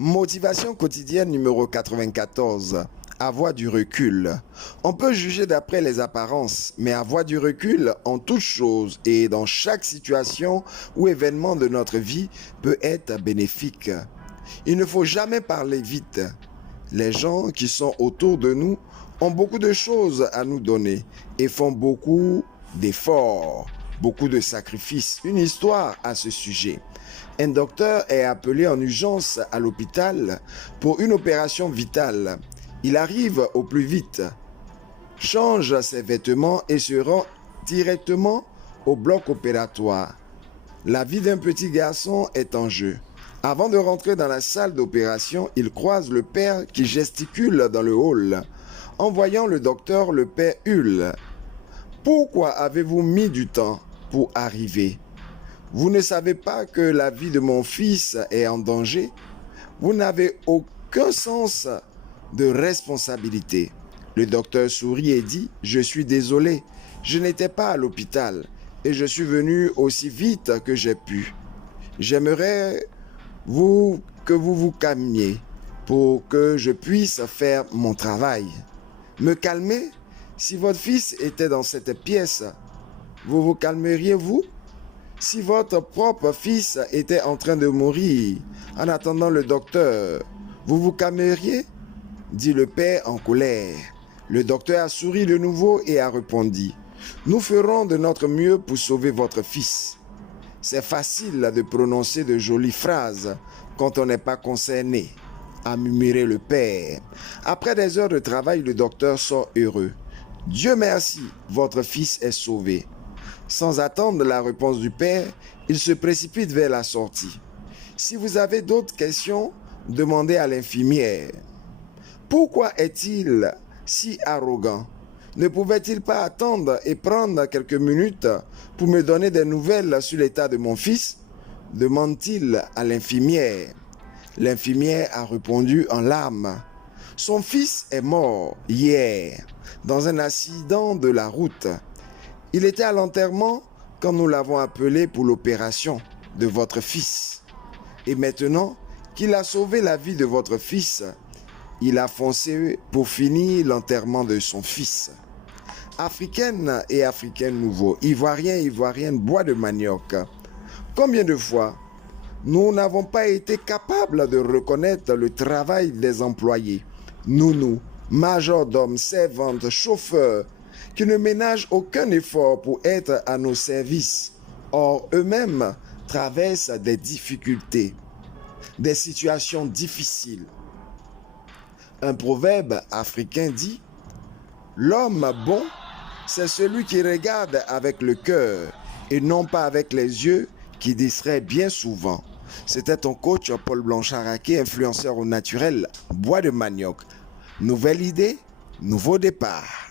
Motivation quotidienne numéro 94. Avoir du recul. On peut juger d'après les apparences, mais avoir du recul en toute chose et dans chaque situation ou événement de notre vie peut être bénéfique. Il ne faut jamais parler vite. Les gens qui sont autour de nous ont beaucoup de choses à nous donner et font beaucoup d'efforts, beaucoup de sacrifices. Une histoire à ce sujet. Un docteur est appelé en urgence à l'hôpital pour une opération vitale. Il arrive au plus vite, change ses vêtements et se rend directement au bloc opératoire. La vie d'un petit garçon est en jeu. Avant de rentrer dans la salle d'opération, il croise le père qui gesticule dans le hall. En voyant le docteur, le père hurle. « Pourquoi avez-vous mis du temps pour arriver ? Vous ne savez pas que la vie de mon fils est en danger ? Vous n'avez aucun sens de responsabilité. » Le docteur sourit et dit « Je suis désolé, je n'étais pas à l'hôpital et je suis venu aussi vite que j'ai pu. J'aimerais que vous vous calmiez pour que je puisse faire mon travail. » Me calmer? Si votre fils était dans cette pièce, vous vous calmeriez-vous? Si votre propre fils était en train de mourir en attendant le docteur, vous vous calmeriez? Dit le père en colère. Le docteur a souri de nouveau et a répondu « Nous ferons de notre mieux pour sauver votre fils. » C'est facile de prononcer de jolies phrases quand on n'est pas concerné, a murmuré le père. Après des heures de travail, le docteur sort heureux. « Dieu merci, votre fils est sauvé. » Sans attendre la réponse du père, il se précipite vers la sortie. Si vous avez d'autres questions, demandez à l'infirmière. Pourquoi est-il si arrogant? Ne pouvait-il pas attendre et prendre quelques minutes pour me donner des nouvelles sur l'état de mon fils? Demande-t-il à l'infirmière. L'infirmière a répondu en larmes. Son fils est mort hier dans un accident de la route. Il était à l'enterrement quand nous l'avons appelé pour l'opération de votre fils. Et maintenant qu'il a sauvé la vie de votre fils, il a foncé pour finir l'enterrement de son fils. Africaine et Africain nouveau, Ivoirien et Ivoirienne bois de manioc. Combien de fois nous n'avons pas été capables de reconnaître le travail des employés, nounous, majordomes, servantes, chauffeurs, qui ne ménagent aucun effort pour être à nos services. Or, eux-mêmes traversent des difficultés, des situations difficiles. Un proverbe africain dit « L'homme bon, c'est celui qui regarde avec le cœur et non pas avec les yeux qui distrait bien souvent. » C'était ton coach Paul Blanchard-Raquet, influenceur au naturel, bois de manioc. Nouvelle idée, nouveau départ.